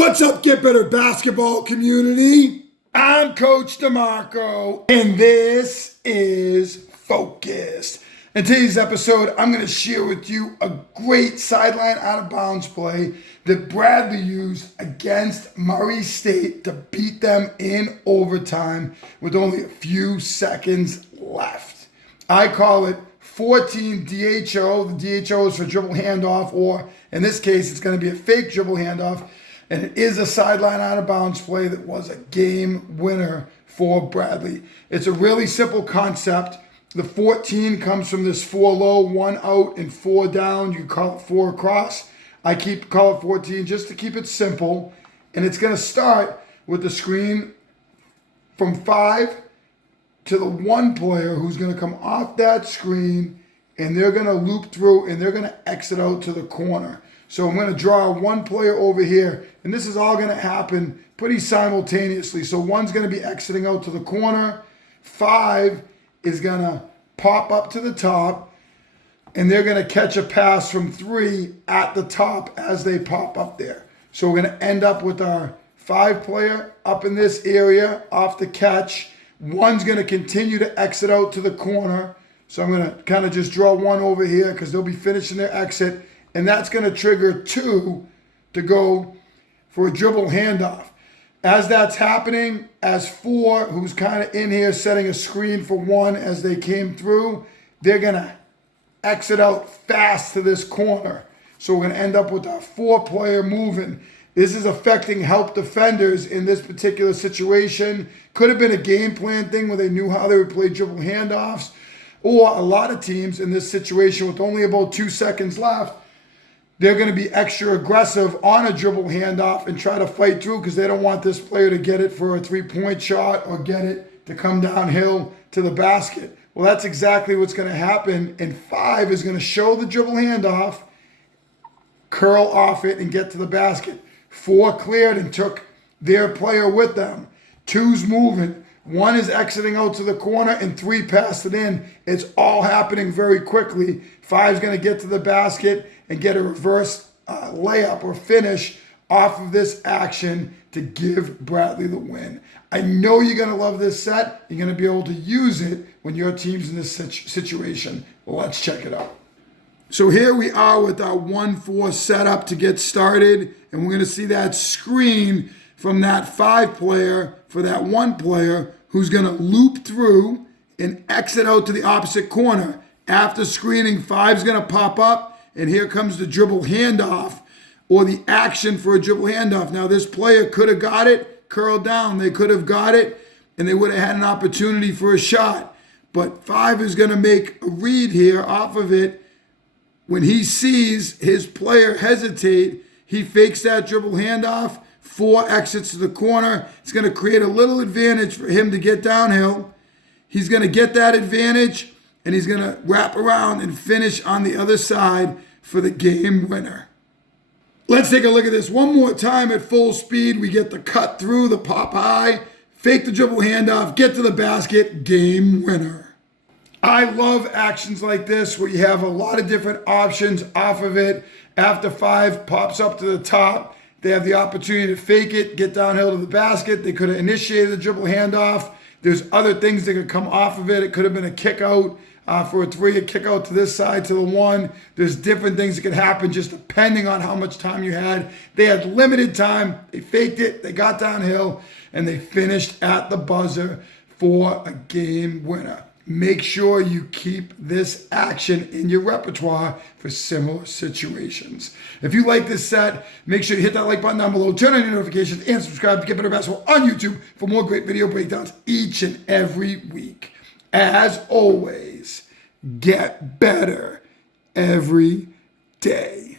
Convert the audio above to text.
What's up, Get Better basketball community? I'm Coach DeMarco, and this is Focused. In today's episode, I'm going to share with you a great sideline out of bounds play that Bradley used against Murray State to beat them in overtime with only a few seconds left. I call it 14 DHO. The DHO is for dribble handoff, or in this case, it's going to be a fake dribble handoff. And it is a sideline out of bounds play that was a game winner for Bradley. It's a really simple concept. The 14 comes from this 4 low, 1 out, and 4 down. You call it 4 across. I call it 14 just to keep it simple. And it's going to start with the screen from 5 to the 1 player who's going to come off that screen, and they're going to loop through and they're going to exit out to the corner. So I'm going to draw 1 player over here, and this is all going to happen pretty simultaneously. So 1's going to be exiting out to the corner. 5 is going to pop up to the top, and they're going to catch a pass from 3 at the top as they pop up there. So we're going to end up with our 5 player up in this area off the catch. 1's going to continue to exit out to the corner. So I'm going to kind of just draw 1 over here because they'll be finishing their exit. And that's going to trigger 2 to go for a dribble handoff. As that's happening, as 4, who's kind of in here setting a screen for 1 as they came through, they're going to exit out fast to this corner. So we're going to end up with our 4 player moving. This is affecting help defenders in this particular situation. Could have been a game plan thing where they knew how they would play dribble handoffs. Or a lot of teams in this situation with only about 2 seconds left, they're going to be extra aggressive on a dribble handoff and try to fight through because they don't want this player to get it for a 3-point shot or get it to come downhill to the basket. Well, that's exactly what's going to happen. And 5 is going to show the dribble handoff, curl off it, and get to the basket. 4 cleared and took their player with them. 2's moving. 1 is exiting out to the corner, and 3 passed it in. It's all happening very quickly. 5's going to get to the basket and get a reverse layup or finish off of this action to give Bradley the win. I know you're going to love this set. You're going to be able to use it when your team's in this situation. Well, let's check it out. So here we are with our 1-4 setup to get started, and we're going to see that screen from that 5 player for that 1 player who's going to loop through and exit out to the opposite corner. After screening, 5's going to pop up, and here comes the dribble handoff or the action for a dribble handoff. Now, this player could have got it, curled down. They could have got it, and they would have had an opportunity for a shot. But 5 is going to make a read here off of it. When he sees his player hesitate, he fakes that dribble handoff. 4 exits to the corner. It's going to create a little advantage for him to get downhill. He's going to get that advantage, and he's going to wrap around and finish on the other side for the game winner. Let's take a look at this one more time at full speed. We get the cut through, the pop high, fake the dribble handoff, get to the basket, game winner. I love actions like this where you have a lot of different options off of it. After 5 pops up to the top, they have the opportunity to fake it, get downhill to the basket. They could have initiated the dribble handoff. There's other things that could come off of it. It could have been a kick out for a 3, a kick out to this side to the 1. There's different things that could happen just depending on how much time you had. They had limited time. They faked it. They got downhill, and they finished at the buzzer for a game winner. Make sure you keep this action in your repertoire for similar situations. If you like this set, make sure you hit that like button down below, turn on your notifications, and subscribe to Get Better Basketball on YouTube for more great video breakdowns each and every week. As always, get better every day.